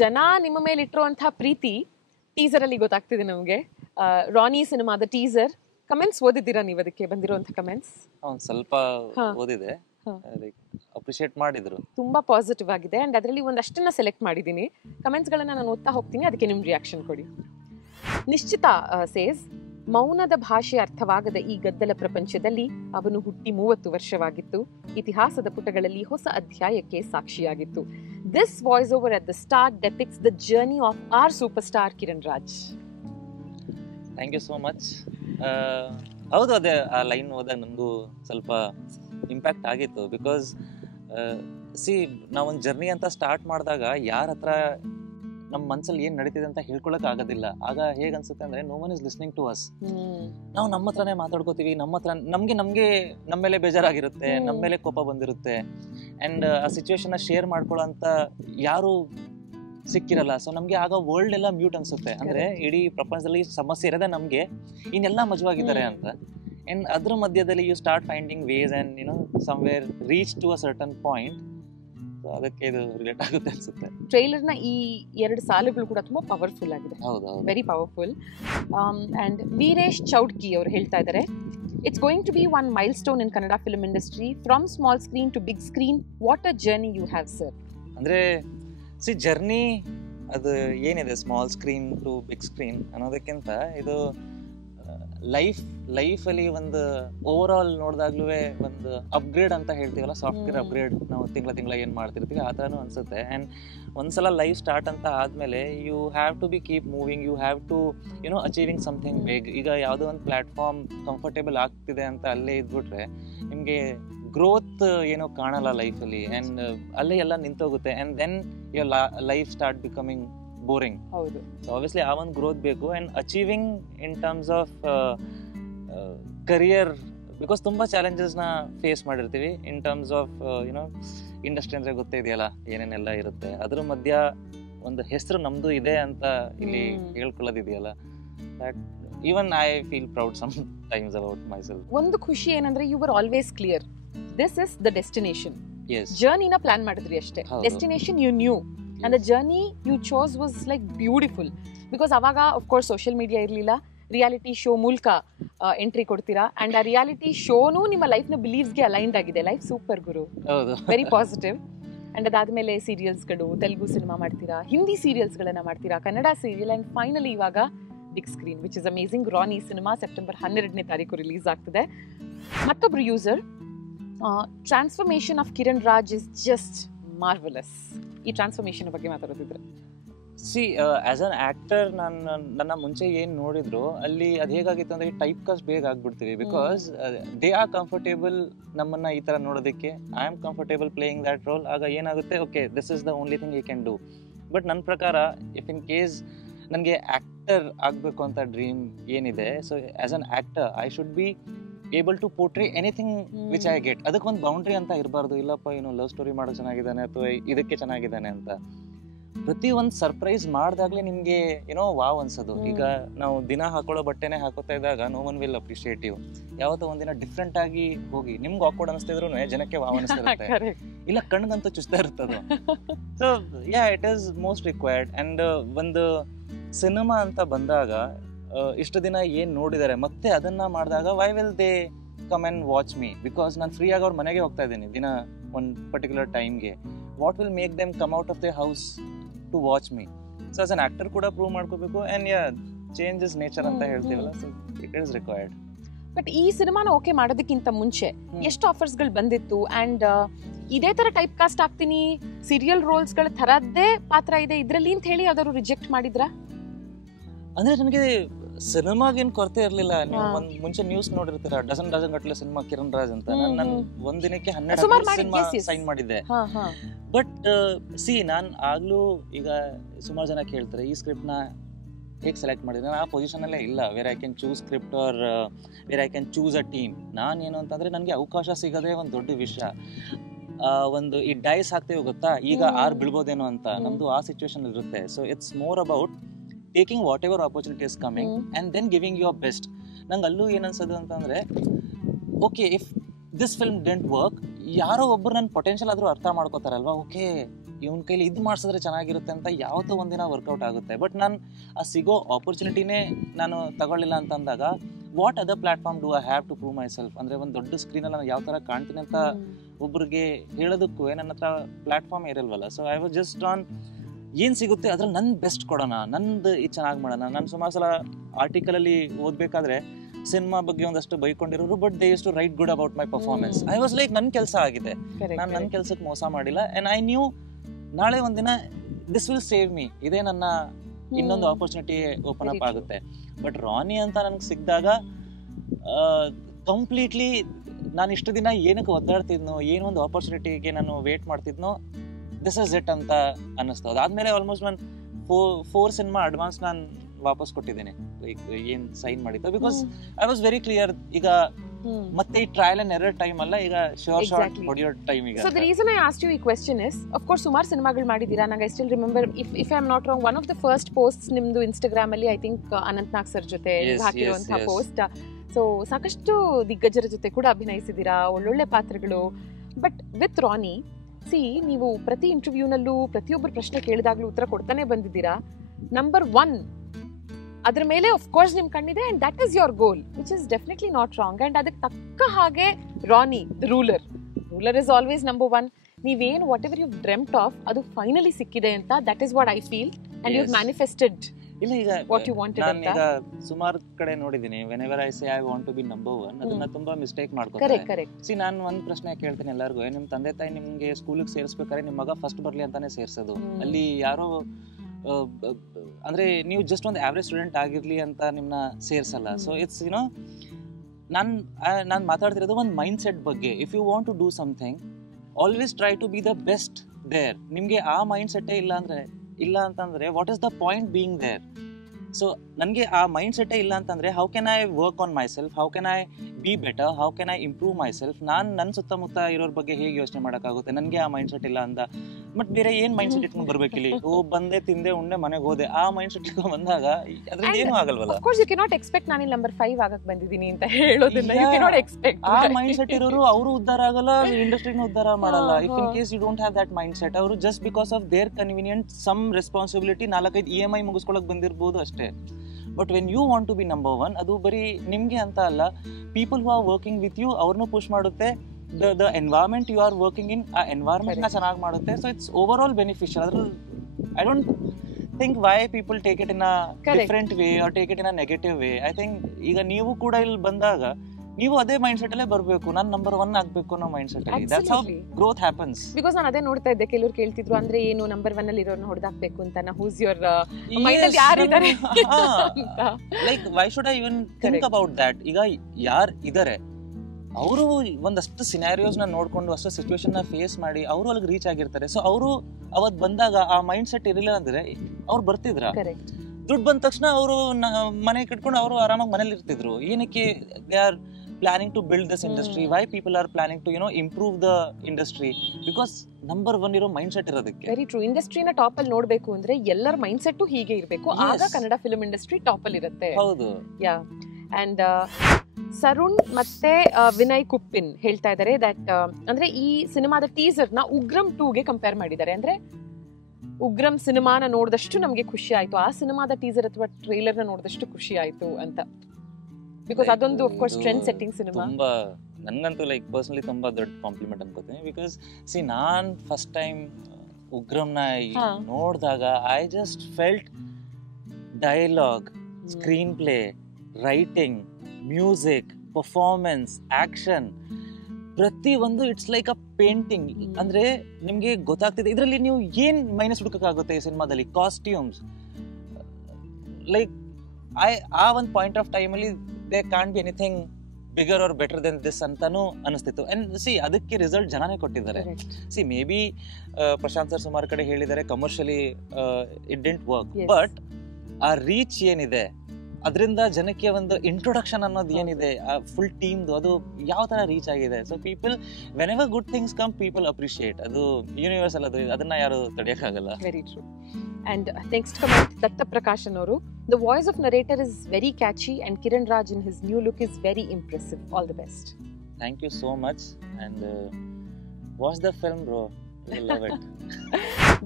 ಜನ ನಿಮ್ಮ ಮೇಲೆ ಇಟ್ಟಿರುವಂತಹ ಪ್ರೀತಿ ಟೀಸರ್ ಅಲ್ಲಿ ಗೊತ್ತಾಗ್ತಿದೆ ನಮಗೆ. ರಾನಿ ಸಿನಿಮಾದ ಟೀಸರ್ ಕಮೆಂಟ್ಸ್ ಓದಿದ್ದೀರಾ ನೀವು? ಅದಕ್ಕೆ ಬಂದಿರುವಂತ ಕಮೆಂಟ್ಸ್ ಸ್ವಲ್ಪ ಓದಿದೆ, ಅಪ್ರಿಶಿಯೇಟ್ ಮಾಡಿದ್ರು, ತುಂಬಾ ಪಾಸಿಟಿವ್ ಆಗಿದೆ. ಅಂಡ್ ಅದರಲ್ಲಿ ಒಂದಷ್ಟನ್ನ ಸೆಲೆಕ್ಟ್ ಮಾಡಿದ್ದೀನಿ. ಕಮೆಂಟ್ಸ್ ಗಳನ್ನ ನಾನು ಓದ್ತಾ ಹೋಗ್ತೀನಿ, ಅದಕ್ಕೆ ನಿಮ್ ರಿಯಾಕ್ಷನ್ ಕೊಡಿ. ನಿಶ್ಚಿತ ಸೇಸ್, ಮೌನದ ಭಾಷೆ ಅರ್ಥವಾಗದ ಈ ಗದ್ದಲ ಪ್ರಪಂಚದಲ್ಲಿ ಅವನು ಹುಟ್ಟಿ 30 ವರ್ಷವಾಗಿತ್ತು. ಇತಿಹಾಸದ ಪುಟಗಳಲ್ಲಿ ಹೊಸ ಅಧ್ಯಾಯಕ್ಕೆ ಸಾಕ್ಷಿಯಾಗಿತ್ತು. This voice over at the start depicts the journey of our superstar Kiran Raj. Thank you so much. ಹೌದು, ಅದೇ ಆ ಲೈನ್ ಓದಾಗ ನನಗೂ ಸ್ವಲ್ಪ ಇಂಪ್ಯಾಕ್ಟ್ ಆಗಿತ್ತು. ಬಿಕಾಸ್ ನಾವೊಂದು ಜರ್ನಿ ಅಂತ ಸ್ಟಾರ್ಟ್ ಮಾಡಿದಾಗ ಯಾರ ಹತ್ರ ನಮ್ಮ ಮನಸ್ಸಲ್ಲಿ ಏನು ನಡೀತಿದೆ ಅಂತ ಹೇಳ್ಕೊಳಕ್ ಆಗೋದಿಲ್ಲ. ಆಗ ಹೇಗೆ ಅನ್ಸುತ್ತೆ ಅಂದ್ರೆ, no one is listening to us. ನಾವು ನಮ್ಮ ಹತ್ರನೇ ಮಾತಾಡ್ಕೋತೀವಿ, ನಮ್ಮ ಹತ್ರ ನಮ್ಗೆ ನಮ್ಮ ಮೇಲೆ ಬೇಜಾರಾಗಿರುತ್ತೆ, ನಮ್ಮ ಮೇಲೆ ಕೋಪ ಬಂದಿರುತ್ತೆ, ಅಂಡ್ ಆ ಸಿಚುವೇಶನ್ ಶೇರ್ ಮಾಡ್ಕೊಳ್ಳೋ ಅಂತ ಯಾರು ಸಿಕ್ಕಿರಲ್ಲ. ಸೊ ನಮ್ಗೆ ಆಗ ವರ್ಲ್ಡ್ ಎಲ್ಲ ಮ್ಯೂಟ್ ಅನ್ಸುತ್ತೆ. ಅಂದ್ರೆ ಇಡೀ ಪ್ರಪಂಚದಲ್ಲಿ ಸಮಸ್ಯೆ ಇರೋದೇ ನಮ್ಗೆ, ಇನ್ನೆಲ್ಲ ಮಜವಾಗಿದ್ದಾರೆ ಅಂತ. ಅಂಡ್ ಅದ್ರ ಮಧ್ಯದಲ್ಲಿ you start finding ways and somewhere reach to a certain point. ಅದಕ್ಕೆ ಇದು ರಿಲೇಟ್ ಆಗುತ್ತೆ ಅನ್ಸುತ್ತೆ. ಟ್ರೈಲರ್ ನ ಈ 2 ಸಾಲುಗಳು ಕೂಡ ತುಂಬಾ ಪವರ್ಫುಲ್ ಆಗಿದೆ. Very powerful. And Veeresh Chowdki ಅವರು ಹೇಳ್ತಾ ಇದ್ದಾರೆ, it's going to be one milestone in Kannada film industry, from small screen to big screen. What a journey you have sir. ಅಂದ್ರೆ ಜರ್ನಿ ಅದು ಏನಿದೆ, small screen to big screen ಅನ್ನೋದಕ್ಕಿಂತ ಇದು ಲೈಫಲ್ಲಿ ಒಂದು ಓವರ್ ಆಲ್ ನೋಡಿದಾಗ್ಲೂ ಒಂದು ಅಪ್ಗ್ರೇಡ್ ಅಂತ ಹೇಳ್ತೀವಲ್ಲ, ಸಾಫ್ಟ್ವೇರ್ ಅಪ್ಗ್ರೇಡ್ ನಾವು ತಿಂಗಳ ಏನು ಮಾಡ್ತಿರ್ತೀವಿ ಆ ಥರನೂ ಅನ್ಸುತ್ತೆ. ಆ್ಯಂಡ್ ಒಂದ್ಸಲ ಲೈಫ್ ಸ್ಟಾರ್ಟ್ ಅಂತ ಆದಮೇಲೆ you have to be keep moving, you have to achieving something big. ಈಗ ಯಾವುದೋ ಒಂದು ಪ್ಲ್ಯಾಟ್ಫಾರ್ಮ್ ಕಂಫರ್ಟೇಬಲ್ ಆಗ್ತಿದೆ ಅಂತ ಅಲ್ಲೇ ಇದ್ಬಿಟ್ರೆ ನಿಮಗೆ ಗ್ರೋತ್ ಏನೋ ಕಾಣಲ್ಲ ಲೈಫಲ್ಲಿ, ಆ್ಯಂಡ್ ಅಲ್ಲೇ ಎಲ್ಲ ನಿಂತೋಗುತ್ತೆ. And then your life start becoming boring. ಹೌದು. ಸೊ ಆಬ್ವಿಯಸ್ಲಿ ಆ ಒಂದು ಗ್ರೋತ್ ಬೇಕು. And achieving in terms of career, because ತುಂಬ ಚಾಲೆಂಜಸ್ನ ಫೇಸ್ ಮಾಡಿರ್ತೀವಿ ಇನ್ ಟರ್ಮ್ಸ್ ಆಫ್ ಇಂಡಸ್ಟ್ರಿ ಅಂದರೆ ಗೊತ್ತೇ ಇದೆಯಲ್ಲ ಏನೇನೆಲ್ಲ ಇರುತ್ತೆ. ಅದ್ರ ಮಧ್ಯ ಒಂದು ಹೆಸರು ನಮ್ಮದು ಇದೆ ಅಂತ ಇಲ್ಲಿ ಹೇಳ್ಕೊಳ್ಳೋದಿದೆಯಲ್ಲ, that even I feel proud sometimes about myself. ಒಂದು ಖುಷಿ ಏನಂದ್ರೆ you were always clear, this is the destination. Yes. ಜರ್ನಿನ ಪ್ಲಾನ್ ಮಾಡಿದ್ರಿ ಅಷ್ಟೇ, destination you knew. And the journey you chose was like beautiful, because ಅವಾಗ of course social media ಇರಲಿಲ್ಲ, reality show ಮೂಲಕ entry ಕೊಡ್ತೀರಾ. ಅಂಡ್ ಆ ರಿಯಾಲಿಟಿ ಶೋನು ನಿಮ್ಮ ಲೈಫ್ನ ಬಿಲೀವ್ಸ್ಗೆ ಅಲೈನ್ಡ್ ಆಗಿದೆ. ಲೈಫ್ ಸೂಪರ್ ಗುರು, ವೆರಿ ಪಾಸಿಟಿವ್. ಅಂಡ್ ಅದಾದ್ಮೇಲೆ ಸೀರಿಯಲ್ಸ್ಗಳು, ತೆಲುಗು ಸಿನಿಮಾ ಮಾಡ್ತೀರಾ, ಹಿಂದಿ ಸೀರಿಯಲ್ಸ್ಗಳನ್ನ ಮಾಡ್ತೀರಾ, ಕನ್ನಡ ಸೀರಿಯಲ್, ಅಂಡ್ ಫೈನಲಿ ಇವಾಗ big screen, which is amazing. Raani cinema September 12ನೇ ತಾರೀಕು ರಿಲೀಸ್ ಆಗ್ತಿದೆ. ಮತ್ತೊಬ್ರು user, transformation of Kiran Raj is just marvellous. ಈ ಟ್ರಾನ್ಸ್ಫಾರ್ಮೇಶನ್ ಬಗ್ಗೆ ಮಾತಾಡೋದಿದ್ರೆ, ಆಸ್ ಅನ್ ಆಕ್ಟರ್ ನನ್ನ ಮುಂಚೆ ಏನು ನೋಡಿದ್ರು ಅಲ್ಲಿ ಅದು ಹೇಗಾಗಿತ್ತು ಅಂದರೆ ಟೈಪ್ ಕಾಸ್ಟ್ ಬೇಗ ಆಗ್ಬಿಡ್ತೀವಿ. ಬಿಕಾಸ್ ದೇ ಆರ್ ಕಂಫರ್ಟೇಬಲ್ ನಮ್ಮನ್ನ ಈ ಥರ ನೋಡೋದಕ್ಕೆ, I am comfortable playing that role. ಆಗ ಏನಾಗುತ್ತೆ, okay this is the only thing you can do. But ನನ್ನ ಪ್ರಕಾರ ಇಫ್ ಇನ್ ಕೇಸ್ ನನಗೆ ಆ್ಯಕ್ಟರ್ ಆಗಬೇಕು ಅಂತ ಡ್ರೀಮ್ ಏನಿದೆ, so as an actor I should be able to portray anything which I get. ಅದಕ್ಕೊಂದು boundary ಅಂತ ಇರಬಾರ್ದು. ಇಲ್ಲಪ್ಪ ಲವ್ ಸ್ಟೋರಿ ಮಾಡೋದು ಚೆನ್ನಾಗಿದ್ದಾನೆ ಅಥವಾ ಇದಕ್ಕೆ ಚೆನ್ನಾಗಿದ್ದಾನೆ ಅಂತ. ಪ್ರತಿ ಒಂದು ಸರ್ಪ್ರೈಸ್ ಮಾಡಿದಾಗಲೇ ನಿಮಗೆ ವಾವ್ ಅನ್ಸೋದು. ಈಗ ನಾವು ದಿನ ಹಾಕೊಳ್ಳೋ ಬಟ್ಟೆನೇ ಹಾಕೋತಾ ಇದ್ದಾಗ no one will appreciate you. ಯಾವತ್ತೋ ಒಂದಿನ ಡಿಫ್ರೆಂಟ್ ಆಗಿ ಹೋಗಿ ನಿಮ್ಗೆ ಆಕ್ವರ್ಡ್ ಅನಿಸ್ತಿದ್ರು ಜನಕ್ಕೆ ವಾವ್ ಅನಿಸ್ತಿರುತ್ತೆ, ಇಲ್ಲ ಕಣ್ಗಂತೂ ಚುಸ್ತಾ ಇರ್ತದೆ. So it is most required. And ಒಂದು ಸಿನಿಮಾ ಅಂತ ಬಂದಾಗ ಇಷ್ಟು ದಿನ ಏನು ನೋಡಿದ್ದಾರೆ ಮತ್ತೆ ಅದನ್ನ ಮಾಡಿದಾಗ why will they come and watch me? Because ನಾನು ಫ್ರೀ ಆಗಿ ಅವ್ರ ಮನೆಗೆ ಹೋಗ್ತಾ ಇದ್ದೀನಿ ದಿನ ಒಂದು ಪರ್ಟಿಕ್ಯುಲರ್ ಟೈಮ್ಗೆ. What will make them come out of the house to watch me? So as an actor ಕೂಡ ಪ್ರೂವ್ ಮಾಡ್ಕೋಬೇಕು. ಆ್ಯಂಡ್ ಚೇಂಜ್ ಇಸ್ ನೇಚರ್ ಅಂತ ಹೇಳ್ತೀವಲ್ಲ, so it is required. But ಈ ಸಿನಿಮಾನ ಓಕೆ ಮಾಡೋದಕ್ಕಿಂತ ಮುಂಚೆ ಎಷ್ಟು ಆಫರ್ಸ್ಗಳು ಬಂದಿತ್ತು? ಅಂಡ್ ಇದೇ ತರ ಟೈಪ್ ಕಾಸ್ಟ್ ಆಗ್ತೀನಿ, ಸೀರಿಯಲ್ ರೋಲ್ಸ್ಗಳ ಥರದ್ದೇ ಪಾತ್ರ ಇದೆ ಇದರಲ್ಲಿ ಅಂತ ಹೇಳಿ ಯಾವ್ದಾದ್ರು ರಿಜೆಕ್ಟ್ ಮಾಡಿದ್ರಾ? ಅಂದ್ರೆ ನನಗೆ ಸಿನಿಮಾಗೇನು ಕೊರತೆ ಇರಲಿಲ್ಲ. ನೀವು ಮುಂಚೆ ನ್ಯೂಸ್ ನೋಡಿರ್ತೀರ, ಡಜನ್ ಗಟ್ಟಲೆ ಸಿನಿಮಾ ಕಿರಣ್ ರಾಜ್ ಅಂತ. ನಾನು ಒಂದಿನಕ್ಕೆ 12 ಸಿನಿಮಾ ಸೈನ್ ಮಾಡಿದ್ದೆ. ಬಟ್ ನಾನು ಆಗ್ಲೂ ಈಗ ಸುಮಾರು ಜನ ಕೇಳ್ತಾರೆ ಈ ಸ್ಕ್ರಿಪ್ಟ್ನ ಹೇಗೆ ಸೆಲೆಕ್ಟ್ ಮಾಡಿದ್ರೆ. ನಾನು ಆ ಪೊಸಿಷನಲ್ಲೇ ಇಲ್ಲ where I can choose script or where I can choose a team. ನಾನೇನು ಅಂತಂದರೆ ನನಗೆ ಅವಕಾಶ ಸಿಗೋದೇ ಒಂದು ದೊಡ್ಡ ವಿಷಯ. ಒಂದು ಈ ಡೈಸ್ ಹಾಕ್ತೇವೆ ಗೊತ್ತಾ, ಈಗ 6 ಬೀಳ್ಬೋದೇನೋ ಅಂತ, ನಮ್ಮದು ಆ ಸಿಚುವೇಶನ್ ಇರುತ್ತೆ. So it's more about taking whatever opportunity is coming and then giving your best. ನಂಗೆ ಅಲ್ಲೂ ಏನು ಅನ್ಸೋದು ಅಂತಂದರೆ, okay if this film didn't work, ಯಾರೋ ಒಬ್ಬರು ನನ್ನ ಪೊಟೆನ್ಷಿಯಲ್ ಆದರೂ ಅರ್ಥ ಮಾಡ್ಕೋತಾರಲ್ವಾ, ಓಕೆ ಇವನ್ ಕೈಲಿ ಇದು ಮಾಡ್ಸಿದ್ರೆ ಚೆನ್ನಾಗಿರುತ್ತೆ ಅಂತ ಯಾವತ್ತೋ ಒಂದಿನ ವರ್ಕೌಟ್ ಆಗುತ್ತೆ. ಬಟ್ ನಾನು ಆ ಸಿಗೋ ಆಪರ್ಚುನಿಟಿನೇ ನಾನು ತಗೊಳ್ಳಿಲ್ಲ ಅಂತಂದಾಗ what other platform do I have to prove myself? ಅಂದರೆ ಒಂದು ದೊಡ್ಡ ಸ್ಕ್ರೀನಲ್ಲಿ ನಾನು ಯಾವ ಥರ ಕಾಣ್ತೀನಿ ಅಂತ ಒಬ್ರಿಗೆ ಹೇಳೋದಕ್ಕೂ ನನ್ನ ಹತ್ರ ಪ್ಲಾಟ್ಫಾರ್ಮ್ ಇರಲ್ವಲ್ಲ. So I was just on ಏನು ಸಿಗುತ್ತೆ ಅದ್ರಲ್ಲಿ ನನ್ನ ಬೆಸ್ಟ್ ಕೊಡೋಣ, ನಂದು ಇದು ಚೆನ್ನಾಗಿ ಮಾಡೋಣ. ನಾನು ಸುಮಾರು ಸಲ ಆರ್ಟಿಕಲಲ್ಲಿ ಓದಬೇಕಾದ್ರೆ ಸಿನಿಮಾ ಬಗ್ಗೆ ಒಂದಷ್ಟು ಬೈಕೊಂಡಿರೋರು, but they use to write good about my performance. I was like ನನ್ನ ಕೆಲಸ ಆಗಿದೆ, ನಾನು ನನ್ನ ಕೆಲಸಕ್ಕೆ ಮೋಸ ಮಾಡಿಲ್ಲ. ಆ್ಯಂಡ್ ಐ ನ್ಯೂ ನಾಳೆ ಒಂದಿನ ದಿಸ್ ವಿಲ್ ಸೇವ್ ಮೀ, ಇದೇ ನನ್ನ ಇನ್ನೊಂದು ಆಪರ್ಚುನಿಟಿ ಓಪನ್ ಅಪ್ ಆಗುತ್ತೆ. ಬಟ್ ರಾನಿ ಅಂತ ನನಗೆ ಸಿಕ್ಕಿದಾಗ ಕಂಪ್ಲೀಟ್ಲಿ ನಾನು ಇಷ್ಟು ದಿನ ಏನಕ್ಕೆ ಒದ್ದಾಡ್ತಿದ್ನೋ, ಏನೋ ಒಂದು ಆಪರ್ಚುನಿಟಿಗೆ ನಾನು ವೇಟ್ ಮಾಡ್ತಿದ್ನೋ, ದಿಸ್ ಇಸ್ ಇಟ್ ಅಂತ ಅನ್ನಿಸ್ತು. ಅದಾದ್ಮೇಲೆ ಆಲ್ಮೋಸ್ಟ್ ನಾನು 4 ಸಿನಿಮಾ ಅಡ್ವಾನ್ಸ್ ನಾನು ವಾಪಸ್ ಕೊಟ್ಟಿದ್ದೀನಿ, ಲೈಕ್ ಏನ್ ಸೈನ್ ಮಾಡಿದ್ದು. Because I was very clear, ಈಗ ಮತ್ತೆ ಈ ಟ್ರಯಲ್ ಅಂಡ್ ಎರರ್ ಟೈಮ್ ಅಲ್ಲ, ಈಗ ಶೋರ್ ಶಾರ್ಟ್ ಹೊಡಿಯೋ ಟೈಮ್ ಈಗ. So the reason I asked you ಈ ಕ್ವೆಶ್ಚನ್ ಇಸ್, ಆಫ್ ಕೋರ್ಸ್ ಸುಮಾರು ಸಿನಿಮಾಗಳು ಮಾಡಿದ್ದೀರಾ. ನಂಗೆ I still remember, if I am not wrong, one of the first post ನಿಮ್ದು ಇನ್ಸ್ಟಾಗ್ರಾಮ್ ಅಲ್ಲಿ I think Anant Nag sir ಜೊತೆ ಹಾಕಿರುವಂತಹ ಪೋಸ್ಟ್. ಸೊ ಸಾಕಷ್ಟು ದಿಗ್ಗಜರ ಜೊತೆ ಕೂಡ ಅಭಿನಯಿಸಿದ್ದೀರಾ, ಒಳ್ಳೊಳ್ಳೆ ಪಾತ್ರಗಳು. ಬಟ್ ವಿತ್ ರಾನಿ ನೀವು ಪ್ರತಿ ಇಂಟರ್ವ್ಯೂನಲ್ಲೂ ಪ್ರತಿಯೊಬ್ಬರ ಪ್ರಶ್ನೆ ಕೇಳಿದಾಗ್ಲೂ ಉತ್ತರ ಕೊಡ್ತಾನೆ ಬಂದಿದ್ದೀರಾ. ನಂಬರ್ 1 ಅದ್ರ ಮೇಲೆ ಆಫ್ ಕೋರ್ಸ್ ನಿಮ್ ಕಣ್ಣಿದೆ, and that is your goal, which is definitely not wrong. And ಅದಕ್ಕೆ ತಕ್ಕ ಹಾಗೆ Raani the ruler is always number 1. ನೀವೇನು whatever you dreamt of ಅದು ಫೈನಲಿ ಸಿಕ್ಕಿದೆ ಅಂತ, that is what I feel, and you manifested ಇಲ್ಲ. ಈಗ ವಾಟ್ ಯು ವಾಂಟೆಡ್ ಅಂತ. ನಾನು ಈಗ ಸುಮಾರು ಕಡೆ ನೋಡಿದ್ದೀನಿ, whenever I say I want to be number 1, ಅದನ್ನ ತುಂಬಾ ಮಿಸ್ಟೇಕ್ ಮಾಡ್ಕೊತಾರೆ. Correct correct. ಸಿ, ನಾನು ಒಂದು ಪ್ರಶ್ನೆ ಕೇಳ್ತೀನಿ ಎಲ್ಲರಿಗೂ, ನಿಮ್ಮ ತಂದೆ ತಾಯಿ ನಿಮ್ಗೆ ಸ್ಕೂಲಿಗೆ ಸೇರಿಸ್ಬೇಕಾದ್ರೆ ನಿಮ್ಮ ಮಗ ಫಸ್ಟ್ ಬರ್ಲಿ ಅಂತಾನೆ ಸೇರ್ಸೋದು. ಅಲ್ಲಿ ಯಾರೋ ಅಂದ್ರೆ ನೀವು ಜಸ್ಟ್ ಒಂದು ಆವ್ರೇಜ್ ಸ್ಟೂಡೆಂಟ್ ಆಗಿರ್ಲಿ ಅಂತ ನಿಮ್ಮನ್ನ ಸೇರ್ಸಲ್ಲ. ಸೊ ಇಟ್ಸ್ ಯುನೋ, ನಾನು ಮಾತಾಡ್ತಿರೋದು ಒಂದು ಮೈಂಡ್ ಸೆಟ್ ಬಗ್ಗೆ. If you want to do something, always try to be the best there. ನಿಮಗೆ ಆ ಮೈಂಡ್ ಸೆಟ್ಟೇ ಇಲ್ಲ ಅಂತಂದ್ರೆ what is the point being there? So ನನಗೆ ಆ ಮೈಂಡ್ ಸೆಟ್ಟೇ ಇಲ್ಲ ಅಂತಂದ್ರೆ how can I work on myself, how can I be better, how can I improve myself? ನಾನು ನನ್ನ ಸುತ್ತಮುತ್ತ ಇರೋರ ಬಗ್ಗೆ ಹೇಗೆ ಯೋಚನೆ ಮಾಡೋಕ್ಕಾಗುತ್ತೆ? ನನಗೆ ಆ ಮೈಂಡ್ ಸೆಟ್ ಇಲ್ಲ ಅಂತ ಬಟ್ ಬೇರೆ ಏನ್ ಮೈಂಡ್ ಸೆಟ್ ಇಟ್ಕೊಂಡು ಬರ್ಬೇಕಿಲ್ಲಿ? ಬಂದೆ ತಿಂದೆ ಉಂಡೆ ಮನೆಗೆ ಹೋದೆ, ಆ ಮೈಂಡ್ ಸೆಟ್ ಇಟ್ಕೊಂಡು ಬಂದಾಗ ಅದ್ರಲ್ಲಿ ಏನೂ ಆಗಲ್ವಲ್ಲ. Of course you can not expect ನಾನು ಇಲ್ಲಿ ನಂಬರ್ 5 ಆಗಕ್ಕೆ ಬಂದಿದ್ದೀನಿ ಅಂತ ಹೇಳೋದನ್ನ ಯು ಕ್ಯಾನ್ ನಾಟ್ ಎಕ್ಸ್ಪೆಕ್ಟ್. ಆ ಮೈಂಡ್ ಸೆಟ್ ಇರೋರು ಅವರು ಉದ್ಧಾರ ಆಗಲ್ಲ, ಇಂಡಸ್ಟ್ರಿನೂ ಉದ್ಧಾರ ಮಾಡಲ್ಲ. If in case you don't have that mindset, ಅವರು just because of their convenient some responsibility 4-5 EMI ಮುಗಿಸ್ಕೊಳಕ್ ಬಂದಿರ್ಬೋದು ಅಷ್ಟೇ. But when you want to be number 1, ಅದು ಬರೀ ನಿಮ್ಗೆ ಅಂತ ಅಲ್ಲ, people who are working with you ಅವ್ರನ್ನೂ ಪುಷ್ ಮಾಡುತ್ತೆ. the environment you are working in, ಆ environment ನ ಚೆನ್ನಾಗಿ ಮಾಡುತ್ತೆ. So it's overall beneficial. ಅದ್ರಲ್ಲಿ I don't think why people take it in a different way or take it in a negative way. I think ಈಗ ನೀವು ಕೂಡ ಇಲ್ಲಿ ಬಂದಾಗ ನೀವು ಅದೇ ಮೈಂಡ್ ಸೆಟ್ ಅಲ್ಲೇ ಬರಬೇಕು, ನಾನು ನಂಬರ್ 1 ಆಗಬೇಕು ಅನ್ನೋ ಮೈಂಡ್ ಸೆಟ್ ಅಲ್ಲಿ. That's how growth happens. Because ನಾನು ಅದೇ ನೋಡ್ತಾ ಇದ್ದೆ, ಕೆಲವರು ಕೇಳ್ತಿದ್ರು ಅಂದ್ರೆ ಏನು ನಂಬರ್ 1 ಅಲ್ಲಿ ಇರೋರ್ನ ಹೊಡೆದಾಕ್ಬೇಕು ಅಂತ. ಹೂಸ್ ಯುವರ್ ಮೈಂಡ್ ಅಲ್ಲಿ ಯಾರು ಇದ್ದಾರೆ? Like why should I even think about that? ಈಗ ಯಾರು ಇದ್ದಾರೆ ಅವರು ಒಂದಷ್ಟು ಸಿನಾರಿಯೋಸ್ ನ ನೋಡ್ಕೊಂಡು ಅಷ್ಟು ಸಿಚುವೇಶನ್ ನ ಫೇಸ್ ಮಾಡಿ ಅವರು ಅಲ್ಲಿಗೆ ರೀಚ್ ಆಗಿರ್ತಾರೆ. ಸೊ ಅವರು ಅವತ್ ಬಂದಾಗ ಆ ಮೈಂಡ್ ಸೆಟ್ ಇರಲಿಲ್ಲ ಅಂದ್ರೆ ಅವ್ರು ಬರ್ತಿದ್ರ, ದುಡ್ಡು ಬಂದ ತಕ್ಷಣ ಅವರು ಮನೆ ಕಟ್ಕೊಂಡು ಅವರು ಆರಾಮಾಗಿ ಮನೇಲಿ ಇರ್ತಿದ್ರು. ಏನಕ್ಕೆ they are planning to build this industry? Why people are planning to improve the industry? Because number 1 ಇರೋ ಮೈಂಡ್ ಸೆಟ್ ಇರೋದಕ್ಕೆ. Very true. ಇಂಡಸ್ಟ್ರಿನ ಟಾಪ್ ಅಲ್ಲಿ ನೋಡ್ಬೇಕು ಅಂದ್ರೆ ಎಲ್ಲರ ಮೈಂಡ್ ಸೆಟ್ ಹೀಗೆ ಇರಬೇಕು, ಆಗ ಕನ್ನಡ ಫಿಲ್ಮ್ ಇಂಡಸ್ಟ್ರಿ ಟಾಪ್ ಅಲ್ಲಿ ಇರುತ್ತೆ. ಹೌದು. ಯಾ. ಅಂಡ್ ಸರುಣ್ ಮತ್ತೆ ವಿನಯ್ ಕುಪ್ಪಿನ್ ಹೇಳ್ತಾ ಇದ್ದಾರೆ ದಟ್ ಅಂದ್ರೆ ಈ ಸಿನಿಮಾದ ಟೀಸರ್ ನ ಉಗ್ರಂ 2 ಗೆ ಕಂಪೇರ್ ಮಾಡಿದ್ದಾರೆ. ಅಂದ್ರೆ ಉಗ್ರಂ ಸಿನಿಮಾನ ನೋಡಿದಷ್ಟು ನಮ್ಗೆ ಖುಷಿ ಆಯ್ತು, ಆ ಸಿನಿಮಾದ ಟೀಸರ್ ಅಥವಾ ಟ್ರೈಲರ್ ನ ನೋಡಿದಷ್ಟು ಖುಷಿ ಆಯ್ತು ಅಂತ. ಬಿಕಾಸ್ ಅದೊಂದು of course trend setting cinema. ತುಂಬಾ ನನಗಂತೂ ಲೈಕ್ ಪರ್ಸನಲಿ ತುಂಬಾ ದೊಡ್ಡ ಕಾಂಪ್ಲಿಮೆಂಟ್ ಅನ್ಕೋತೀನಿ. ಬಿಕಾಸ್ ಸಿ ನಾನ್ ಫಸ್ಟ್ ಟೈಮ್ ಉಗ್ರಂನ ನೋಡಿದಾಗ I just felt dialogue, screenplay, writing, music, performance, action, ಪ್ರತಿ ಒಂದು ಇಟ್ಸ್ ಲೈಕ್ ಅ ಪೇಂಟಿಂಗ್. ಅಂದ್ರೆ ನಿಮ್ಗೆ ಗೊತ್ತಾಗ್ತಿದೆ ಇದರಲ್ಲಿ ನೀವು ಏನ್ ಮೈನಸ್ ಹುಡುಕಕ್ಕಾಗುತ್ತೆ ಈ ಸಿನಿಮಾದಲ್ಲಿ. ಕಾಸ್ಟ್ಯೂಮ್ಸ್, ಲೈಕ್ ಆ ಒಂದು ಪಾಯಿಂಟ್ ಆಫ್ ಟೈಮ್ ಅಲ್ಲಿ there can't be anything bigger or better than this ಅಂತಾನು ಅನಿಸ್ತಿತ್ತು. ಅಂಡ್ ಸಿ ಅದಕ್ಕೆ ರಿಸಲ್ಟ್ ಜನನೇ ಕೊಟ್ಟಿದ್ದಾರೆ. See maybe Prashanth sir ಸುಮಾರು ಕಡೆ ಹೇಳಿದ್ದಾರೆ commercially it didn't work, but ಆ ರೀಚ್ ಏನಿದೆ ಅದರಿಂದ ಜನಕ್ಕೆ ಒಂದು ಇಂಟ್ರೊಡಕ್ಷನ್ ಅನ್ನೋದು ಏನಿದೆ ಫುಲ್ ಟೀಮ್ದು, ಅದು ಯಾವ ತರ ರೀಚ್ ಆಗಿದೆ. So people whenever good things come people appreciate. ಅದು ಯೂನಿವರ್ಸಲ್, ಅದು ಅದನ್ನ ಯಾರು ತಡೆಯಕ್ಕಾಗಲ್ಲ. Very true. And next comment, Datta Prakashan ಅವರು, the voice of narrator is very catchy and Kiran Raj in his new look is very impressive. All the best. Thank you so much and watch the film bro, you will love it.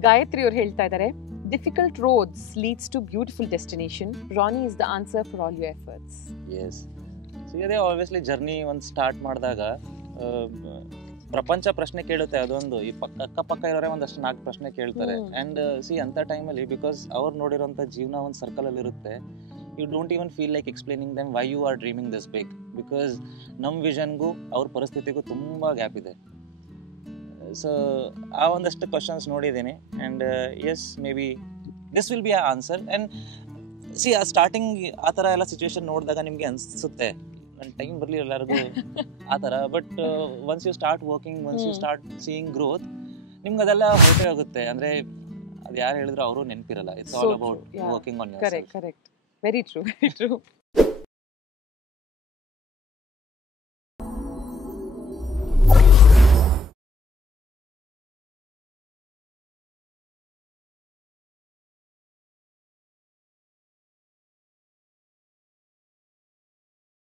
Gayatri ಅವ್ರು ಹೇಳ್ತಾ ಇದ್ದಾರೆ, difficult roads leads to beautiful destination. Rani is the answer for all your efforts. Yes, ಅದೇ obviously journey ಒಂದು start ಮಾಡಿದಾಗ ಪ್ರಪಂಚ ಪ್ರಶ್ನೆ ಕೇಳುತ್ತೆ. ಅದೊಂದು ಈ ಅಕ್ಕಪಕ್ಕ ಇರೋರೆ ಒಂದಷ್ಟು 4 ಪ್ರಶ್ನೆ ಕೇಳ್ತಾರೆ. ಆ್ಯಂಡ್ ಅಂಥ ಟೈಮಲ್ಲಿ ಬಿಕಾಸ್ ಅವ್ರು ನೋಡಿರೋಂಥ ಜೀವನ ಒಂದು ಸರ್ಕಲಲ್ಲಿ ಇರುತ್ತೆ, you don't even feel like explaining them why you are dreaming this big, because ನಮ್ಮ ವಿಷನ್ಗೂ ಅವ್ರ ಪರಿಸ್ಥಿತಿಗೂ ತುಂಬ ಗ್ಯಾಪ್ ಇದೆ. ಸೊ ಆ ಒಂದಷ್ಟು ಕ್ವಶನ್ಸ್ ನೋಡಿದ್ದೀನಿ. And yes, maybe this will be a answer. And ಆ ಸ್ಟಾರ್ಟಿಂಗ್ ಆ ಥರ ಎಲ್ಲ ಸಿಚುವೇಶನ್ ನೋಡಿದಾಗ ನಿಮಗೆ ಅನಿಸುತ್ತೆ ನನ್ನ ಟೈಮ್ ಬರಲಿ ಎಲ್ಲರಿಗೂ ಆ ಥರ. But once you start working, once you start seeing growth, ನಿಮ್ಗೆ ಅದೆಲ್ಲ ಹೊರಟೇ ಹೋಗುತ್ತೆ. ಅಂದರೆ ಅದು ಯಾರು ಹೇಳಿದ್ರು ಅವರು ನೆನಪಿರಲ್ಲ. It's all about working on yourself. Correct, very true.